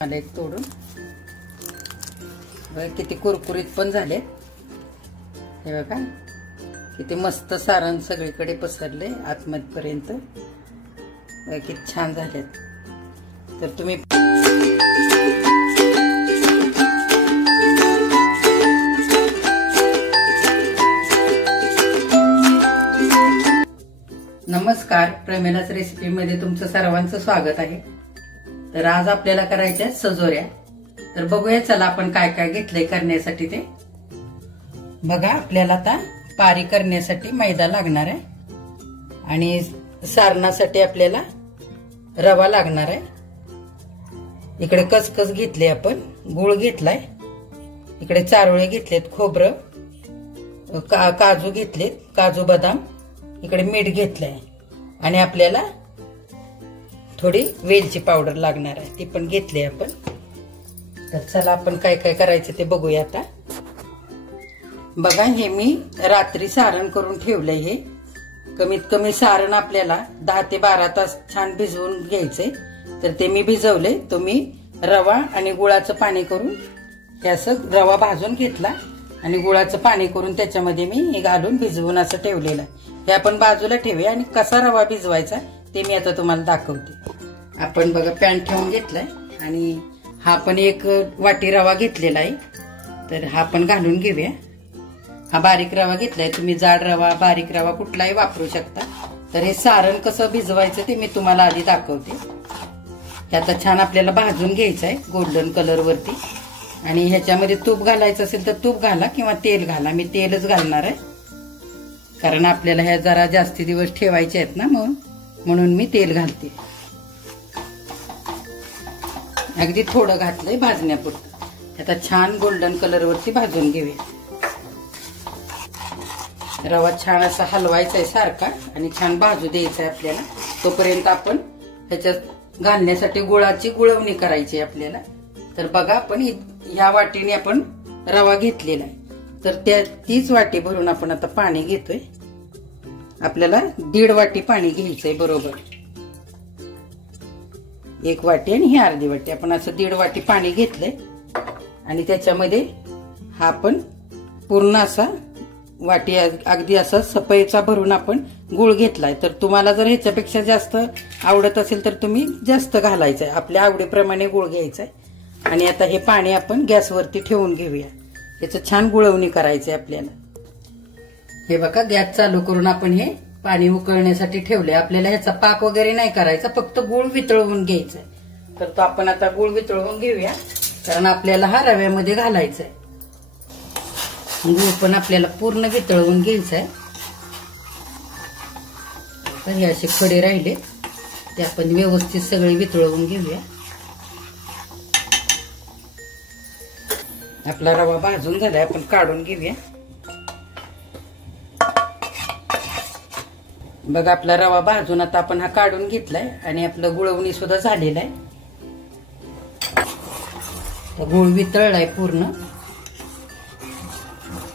आले तोडून बघा किती कुरकुरीत पण झाले। हे बघा किती मस्त सारण सगळीकडे पसरले आतमधपर्यंत। बघा किती छान झालेत। तर तुम्ही नमस्कार, प्रेमेलाच रेसिपी मध्ये तुमचं सर्वांचं स्वागत आहे। तर आज आपल्याला करायच्या सजोऱ्या। तर बघूया चला आपण काय काय घेतलंय करण्यासाठी ते। बघा आपल्याला आता पारी करण्यासाठी मैदा लागणार आहे आणि सारणासाठी आपल्याला रवा लागणार आहे। इकडे कचकच घेतली आपण, गुळ घेतलाय, इकडे चारोळे घेतलेत, खोबरं, काजू घेतलेत, काजू बदाम, इकडे मीठ घेतलंय आणि आपल्याला थोडी वेलची पावडर लागणार आहे, ती पण घेतली आपण। तर चला आपण काय काय करायचं ते बघूया आता। बघा हे मी रात्री सारण करून ठेवलंय। हे कमीत कमी सारण आपल्याला 10 ते 12 तास छान भिजवून घ्यायचंय। तर ते मी भिजवले। तुम्ही रवा आणि गुळाचं पाणी करून हे असं रवा भाजून घेतला आणि गुळाचं पाणी करून त्याच्यामध्ये मी हे घालून भिजवून असं ठेवलेलं आहे। हे आपण बाजूला ठेवूया आणि कसा रवा भिजवायचा ते मी आता तुम्हाला दाखवते। आपण बघा पॅन ठेवून घेतलाय आणि हा पण 1 वाटी रवा घेतलेला आहे। तर हा आपण घालून घेऊया। हा बारीक रवा घेतलाय, तुम्ही जाड रवा बारीक रवा कुठलाही वापरू शकता। तर हे सारण कसं भिजवायचं ते मी तुम्हाला आधी दाखवते। हे आता छान आपल्याला भाजून घ्यायचं आहे गोल्डन कलर वरती आणि ह्याच्यामध्ये तूप घालायचं असेल तर तूप घाला किंवा तेल घाला। मी तेलच घालणार आहे कारण आपल्याला ह्या जरा जास्ती दिवस ठेवायचे आहेत ना, म्हणून मी तेल घालते। अगदी थोडं घातलंय भाजण्यापुरतं। आता छान गोल्डन कलर वरती भाजून घेऊया। रवा छान असा हलवायचा आहे सारखा आणि छान भाजू द्यायचा आहे आपल्याला। तोपर्यंत आपण ह्याच्यात घालण्यासाठी गुळाची गुळवणी करायची आपल्याला। तर बघा आपण ह्या वाटीने आपण रवा घेतलेला आहे। तर तीच वाटी भरून आपण आता पाणी घेतोय। आपल्याला 1.5 वाटी पाणी घ्यायचंय बरोबर। 1 वाटी आणि ही अर्धी वाटी, आपण असं 1.5 वाटी पाणी घेतलंय आणि त्याच्यामध्ये हा आपण पूर्ण असा वाटी अगदी असा सफाईचा भरून आपण गुळ घेतलाय। तर तुम्हाला जर ह्याच्यापेक्षा जास्त आवडत असेल तर तुम्ही जास्त घालायचंय, आपल्या आवडीप्रमाणे गुळ घ्यायचाय। आणि आता हे पाणी आपण गॅसवरती ठेवून घेऊया। याचं छान गुळवणी करायचंय आपल्याला। हे बघा गॅस चालू करून आपण हे पाणी उकळण्यासाठी ठेवले। आपल्याला ह्याचा पाक वगैरे नाही करायचा, फक्त गुळ वितळवून घ्यायचंय। तर तो आपण आता गुळ वितळवून घेऊया कारण आपल्याला हा रव्यामध्ये घालायचा आहे। गुळ पण आपल्याला पूर्ण वितळवून घ्यायचा आहे। तर हे असे खडे राहिले ते आपण व्यवस्थित सगळे वितळवून घेऊया। आपला रवा भाजून झालाय, आपण काढून घेऊया। बघा आपला रवा भाजून आता आपण हा काढून घेतलाय आणि आपलं गुळवणी सुद्धा झालेलं आहे। गुळ वितळलाय पूर्ण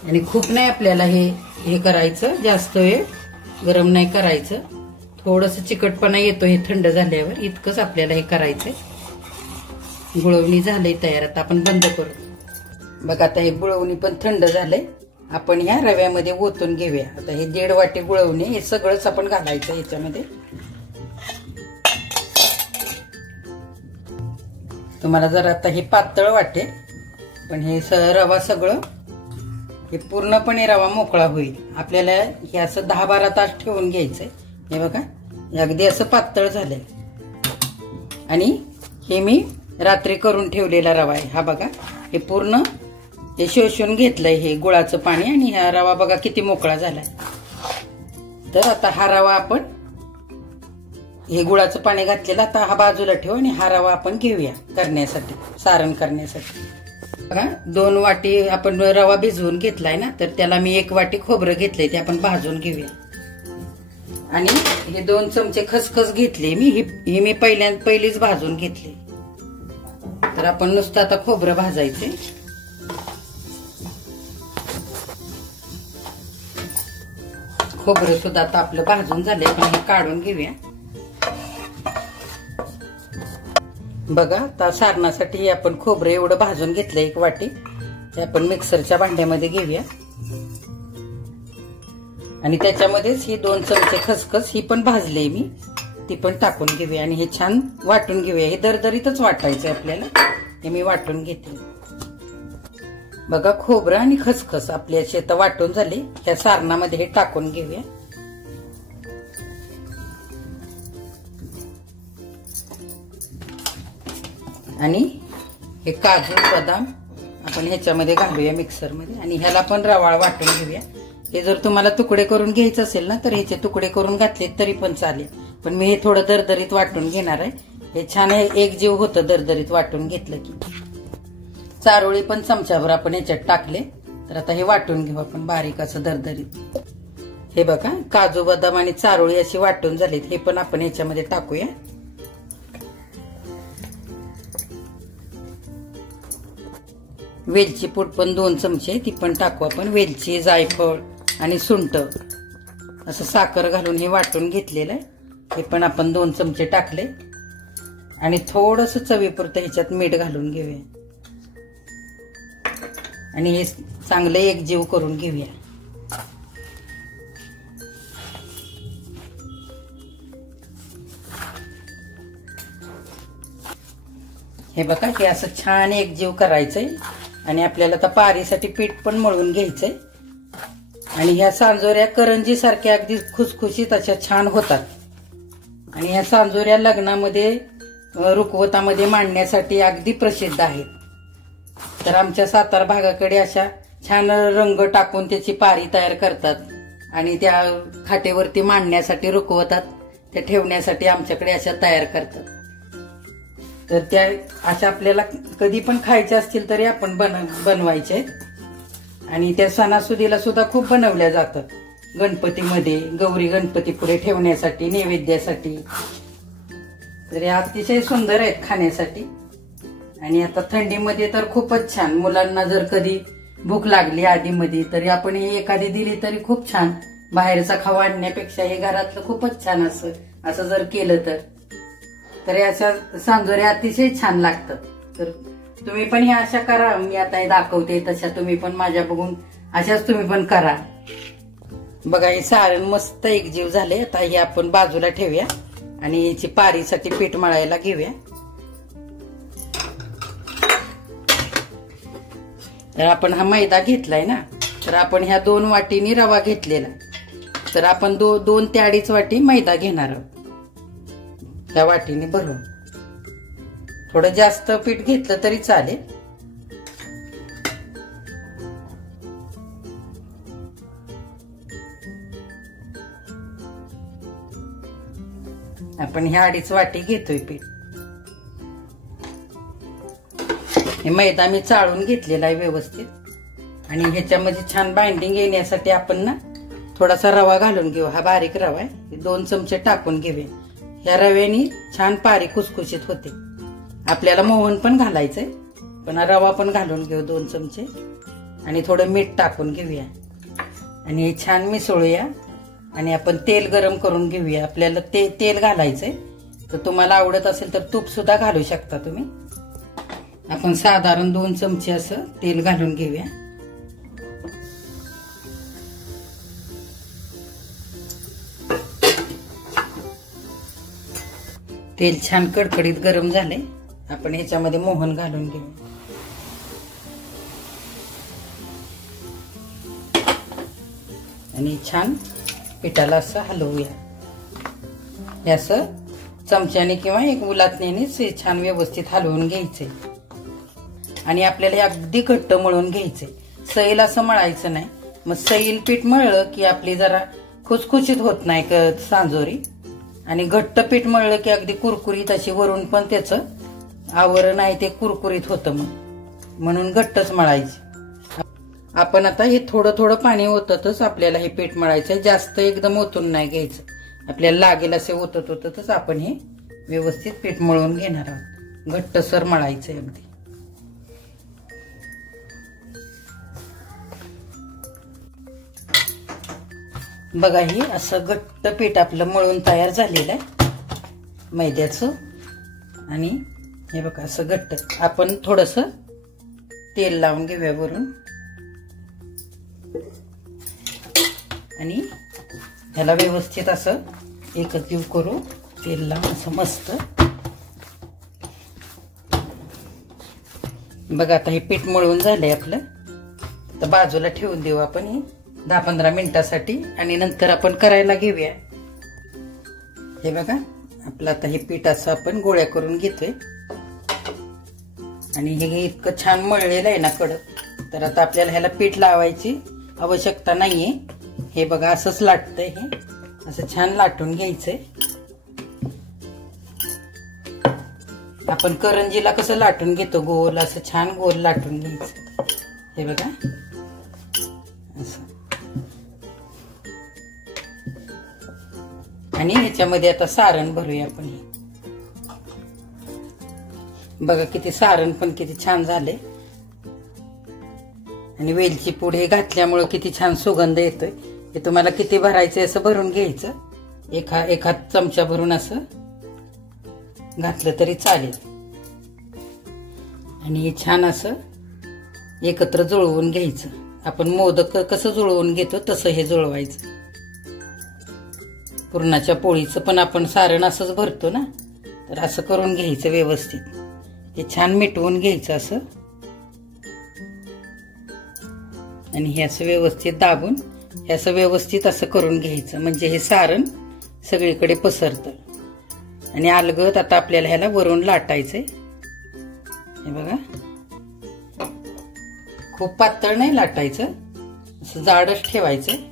आणि खूप नाही आपल्याला हे करायचं, जास्त वेळ गरम नाही करायचं। थोडंसं चिकटपणा येतो हे थंड झाल्यावर, इतकंच आपल्याला हे करायचंय। गुळवणी झालंय तयार, आता आपण बंद करू। बघा आता हे गुळवणी पण थंड झालंय, आपण ह्या रव्यामध्ये ओतून घेऊया। आता हे 1.5 वाटी गुळवणी हे सगळंच आपण घालायचं ह्याच्यामध्ये। तुम्हाला जर आता हे पातळ वाटेल पण हे रवा सगळं हे पूर्णपणे रवा मोकळा होईल। आपल्याला हे असं 10-12 तास ठेवून घ्यायचंय। हे बघा अगदी असं पातळ झालंय आणि हे मी रात्री करून ठेवलेला रवा आहे। हा बघा हे पूर्ण हे शोषून घेतलंय हे गुळाचं पाणी आणि हा रवा बघा किती मोकळा झालाय। तर आता हा रवा आपण हे गुळाचं पाणी घातलेलं आता हा बाजूला ठेवू आणि हा रवा आपण घेऊया करण्यासाठी, सारण करण्यासाठी। बघा 2 वाटी आपण रवा भिजवून घेतलाय ना, तर त्याला मी 1 वाटी खोबरं घेतलंय, ते आपण भाजून घेऊया। आणि हे 2 चमचे खसखस घेतले मी, हे मी पहिलीच भाजून घेतले। तर आपण नुसतं आता खोबरं भाजायचे। खोबरं सुद्धा आता आपलं भाजून झालंय, आपण हे काढून घेऊया। बघा आता सारणासाठी आपण खोबरं एवढं भाजून घेतलं 1 वाटी. ते आपण मिक्सरच्या भांड्यामध्ये घेऊया आणि त्याच्यामध्येच ही 2 चमचे खसखस ही पण भाजली मी, ती पण टाकून घेऊया आणि हे छान वाटून घेऊया. हे दरदरीतच वाटायचं आपल्याला. हे मी वाटून घेते. बघा खोबरं आणि खसखस आपली अशी आता वाटून झाली. त्या सारणामध्ये हे टाकून घेऊया. आणि हे काजू बदाम आपण ह्याच्यामध्ये घालूया मिक्सरमध्ये आणि ह्याला पण रवाळ वाटून घेऊया. हे जर तुम्हाला तुकडे करून घ्यायचं असेल ना तर ह्याचे तुकडे करून घातले तरी पण चालेल, पण मी हे थोडं दरदरीत वाटून घेणार आहे. हे छान एक जीव होतं दरदरीत वाटून घेतलं की. चारोळी पण चमच्याभर आपण ह्याच्यात टाकले. तर आता हे वाटून घेऊ आपण बारीक असं दरदरीत. हे बघा काजू बदाम आणि चारोळी अशी वाटून झालीत. हे पण आपण ह्याच्यामध्ये टाकूया. वेलची पूड पण 2 चमचे ती पण टाकू आपण. वेलची, जायफळ आणि सुंठ असं साखर घालून हे वाटून घेतलेलं आहे. हे पण आपण 2 चमचे टाकले आणि थोडंसं चवीपुरतं ह्याच्यात मीठ घालून घेऊया आणि हे चांगलं एकजीव करून घेऊया. हे बघा हे असं छान एकजीव करायचंय आणि आपल्याला आता पारीसाठी पीठ पण मळून घ्यायचंय. आणि ह्या सांजोऱ्या करंजी सारख्या अगदी खुसखुशीत अशा छान होतात. आणि ह्या सांजोऱ्या लग्नामध्ये रुखवतामध्ये मांडण्यासाठी अगदी प्रसिद्ध आहेत. तर आमच्या सातारा भागाकडे अशा छान रंग टाकून त्याची पारी तयार करतात आणि त्या खाटेवरती मांडण्यासाठी रुखवतात त्या ठेवण्यासाठी आमच्याकडे अशा तयार करतात. तर त्या अशा आपल्याला कधी पण खायच्या असतील तरी आपण बनवायचे आणि त्या सणासुदीला सुद्धा खूप बनवल्या जातात. गणपतीमध्ये, गौरी गणपती पुढे ठेवण्यासाठी, नैवेद्यासाठी. तर या अतिशय सुंदर आहेत खाण्यासाठी. आणि आता थंडीमध्ये तर खूपच छान. मुलांना जर कधी भूक लागली आधीमध्ये तरी आपण ही एखादी दिली तरी खूप छान. बाहेरचा खावा आणण्यापेक्षा हे घरातलं खूपच छान असं जर केलं तर अशा सांजोऱ्या अतिशय छान लागतात. तर तुम्ही पण हे अशा करा. मी आता हे दाखवते तशा तुम्ही पण माझ्या बघून अशाच तुम्ही पण करा. बघा हे सारण मस्त एकजीव झाले. आता हे आपण बाजूला ठेवूया आणि याची पारीसाठी पीठ मळायला घेऊया. तर आपण हा मैदा घेतलाय ना, तर आपण ह्या 2 वाटीनी रवा घेतलेला. तर आपण 2 ते 2.5 वाटी मैदा घेणार आहोत. त्या वाटीने भरून. थोडं जास्त पीठ घेतलं तरी चालेल. आपण ह्या 2.5 वाटी घेतोय पीठ. हे मैदा मी चाळून घेतलेला आहे व्यवस्थित आणि ह्याच्यामध्ये छान बाइंडिंग येण्यासाठी आपण ना थोडासा रवा घालून घेऊ. हा बारीक रवा आहे. 2 चमचे टाकून घेऊया. ह्या रव्याने छान पारी खुसखुशीत होते. आपल्याला मोहन पण घालायचंय पण रवा पण घालून घेऊ 2 चमचे आणि थोडं मीठ टाकून घेऊया आणि हे छान मिसळूया. आणि आपण तेल गरम करून घेऊया. आपल्याला तेल घालायचंय. तर तुम्हाला आवडत असेल तर तूप सुद्धा घालू शकता तुम्ही. आपण साधारण 2 चमचे असं तेल घालून घेऊया. तेल छान कडकडीत गरम झाले. आपण ह्याच्यामध्ये मोहन घालून घेऊया आणि छान पिठाला असं हलवूया. हे असं चमच्याने किंवा एक उलाटण्याने छान व्यवस्थित हलवून घ्यायचे आणि आपल्याला हे अगदी घट्ट मळून घ्यायचे. सैल असं मळायचं नाही. मग सैल पीठ मळलं की आपली जरा खुसखुशीत होत नाही सांजोरी आणि घट्ट पीठ मळलं की अगदी कुरकुरीत अशी वरून पण त्याचं आवरण आहे ते कुरकुरीत होतं. म्हणून घट्टच मळायची. आपण आता हे थोडं थोडं पाणी ओततच आपल्याला हे पीठ मळायचं. जास्त एकदम ओतून नाही घ्यायचं. आपल्याला लागेल असे ओततच आपण हे व्यवस्थित पीठ मळून घेणार आहोत. घट्टसर मळायचंय अगदी. बघा हे असं घट्ट पीठ आपलं मळून तयार झालेलं आहे मैद्याचं आणि हे बघा असं घट्ट. आपण थोडस तेल लावून घेऊया वरून आणि ह्याला व्यवस्थित असं एकजीव करू. तेल लावून असं मस्त. बघा आता हे पीठ मळून झालंय आपलं. तर बाजूला ठेवून देऊ आपण हे 10-15 मिनिटासाठी आणि नंतर आपण करायला घेऊया. हे बघा आपलं आता हे पीठ असं आपण गोळ्या करून घेतोय आणि हे इतकं छान मळलेलं आहे ना कडक. तर आता आपल्याला ह्याला पीठ लावायची आवश्यकता नाहीये. हे बघा असंच लाटतंय. हे असं छान लाटून घ्यायचंय. आपण करंजीला कसं लाटून घेतो गोल, असं छान गोल लाटून घ्यायचं. हे बघा असं. आणि ह्याच्यामध्ये आता सारण भरूया आपण. हे बघा किती सारण पण किती छान झाले. आणि वेलची पूड हे घातल्यामुळे किती छान सुगंध येतोय. हे तुम्हाला किती भरायचं असं भरून घ्यायचं. एखाद चमचा भरून असं घातलं तरी चालेल. आणि छान असं एकत्र जुळवून घ्यायचं. आपण मोदक कसं जुळवून घेतो तसं हे जुळवायचं. पुरणाच्या पोळीचं पण आपण सारण असंच भरतो ना, तर असं करून घ्यायचं व्यवस्थित. हे छान मिटवून घ्यायचं असं आणि हे असं व्यवस्थित दाबून हे असं व्यवस्थित असं करून घ्यायचं. म्हणजे हे सारण सगळीकडे पसरतं. आणि अलगद आता आपल्याला ह्याला वरून लाटायचंय. हे बघा खूप पातळ नाही लाटायचं, असं जाडच ठेवायचं.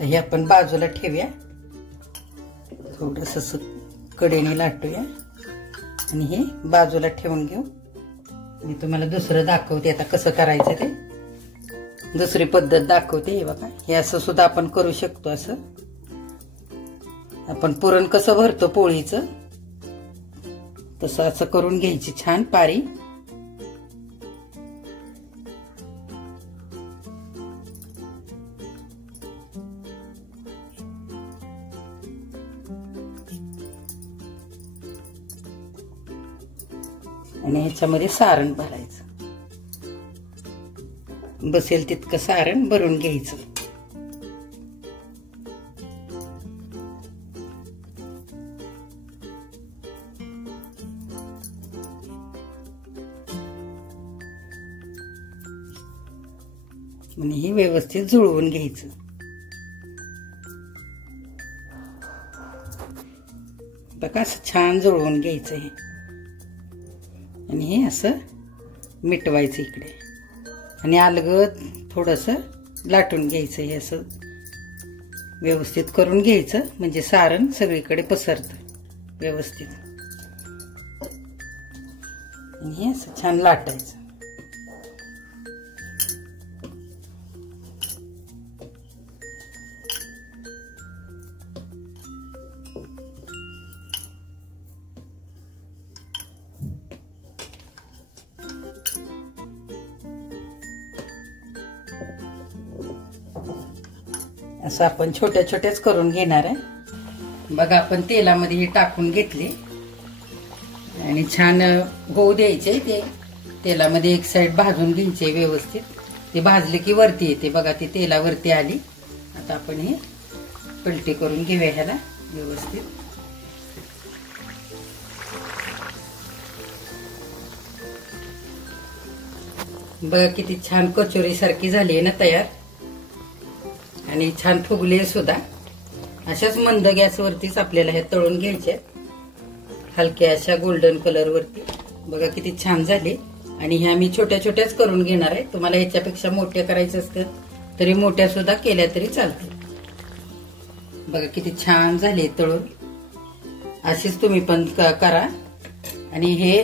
हे आपण बाजूला ठेवूया. थोडस कडेने लाटूया आणि हे बाजूला ठेवून घेऊ. मी तुम्हाला दुसरं दाखवते आता कसं करायचं ते. दुसरी पद्धत दाखवते. हे बघा हे असं सुद्धा आपण करू शकतो. असं आपण पुरण कसं भरतो पोळीचं तसं असं करून घ्यायची छान पारी. आणि ह्याच्यामध्ये सारण भरायचं. बसेल तितकं सारण भरून घ्यायचं. आणि हे व्यवस्थित जुळवून घ्यायचं. बघा असं छान जुळवून घ्यायचं हे. आणि हे असं मिटवायचं इकडे आणि अलगद थोडंसं लाटून घ्यायचं. हे असं व्यवस्थित करून घ्यायचं म्हणजे सारण सगळीकडे पसरतं व्यवस्थित. आणि हे असं छान लाटायचं. असं आपण छोट्या छोट्याच करून घेणार आहे. बघा आपण तेलामध्ये हे टाकून घेतले आणि छान होऊ द्यायचे. ते तेलामध्ये एक साइड भाजून घ्यायचे व्यवस्थित. ते भाजले की वरती येते. बघा ती तेलावरती आली. आता आपण हे पलटी करून घेऊया ह्याला व्यवस्थित. बघा किती छान कचोरी सारखी झाली आहे ना तयार. आणि छान फुगले सुद्धा. अशाच मंद गॅसवरतीच आपल्याला हे तळून घ्यायचे. हलक्या अशा गोल्डन कलर वरती. बघा किती छान झाले. आणि ह्या मी छोट्या छोट्याच करून घेणार आहे. तुम्हाला याच्यापेक्षा मोठ्या करायचं असतं तरी मोठ्या सुद्धा केल्या तरी चालते. बघा किती छान झाले तळून. अशीच तुम्ही पण करा. आणि हे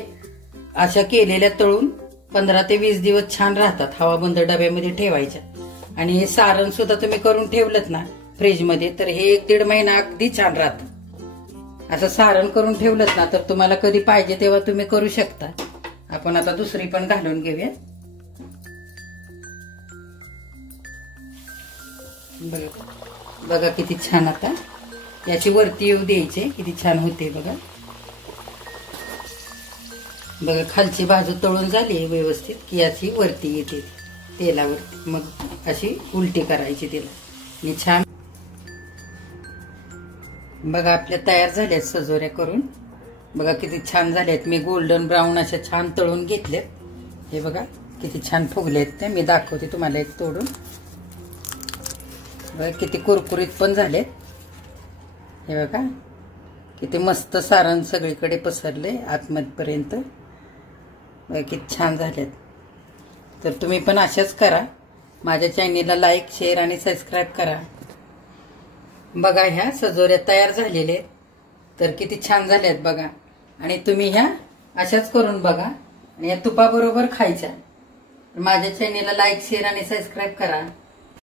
अशा केलेल्या तळून 15 ते 20 दिवस छान राहतात. हवाबंद डब्यामध्ये ठेवायच्या. आणि हे सारण सुद्धा तुम्ही करून ठेवलं ना फ्रीज मध्ये तर हे 1-1.5 महिना अगदी छान राहतं. असं सारण करून ठेवलं ना तर तुम्हाला कधी पाहिजे तेव्हा तुम्ही करू शकता. आपण आता दुसरी पण घालून घेऊया. बघा बघा किती छान. आता याची वरती येऊ द्यायचे. किती छान होते बघा. बघा खालची बाजू तळून झाली व्यवस्थित की याची वरती येते तेलावरती. मग अशी उलटी करायची तिला आणि छान. बघा आपल्या तयार झाल्यात सजोऱ्या करून. बघा किती छान झाल्यात. मी गोल्डन ब्राऊन अशा छान तळून घेतलेत. हे बघा किती छान फुगलेत ते. मी दाखवते तुम्हाला एक तोडून. बघा किती कुरकुरीत पण झालेत. हे बघा किती मस्त सारण सगळीकडे पसरले आतमध्यपर्यंत. बघा किती छान झालेत. तर तुम्ही पण अशाच करा. माझ्या चॅनेलला लाईक शेअर आणि सबस्क्राईब करा. बघा ह्या सजोऱ्या तयार झालेल्या आहेत. तर किती छान झाल्यात बघा. आणि तुम्ही ह्या अशाच करून बघा आणि या तुपाबरोबर खायच्या. माझ्या चॅनेलला लाईक शेअर आणि सबस्क्राईब करा.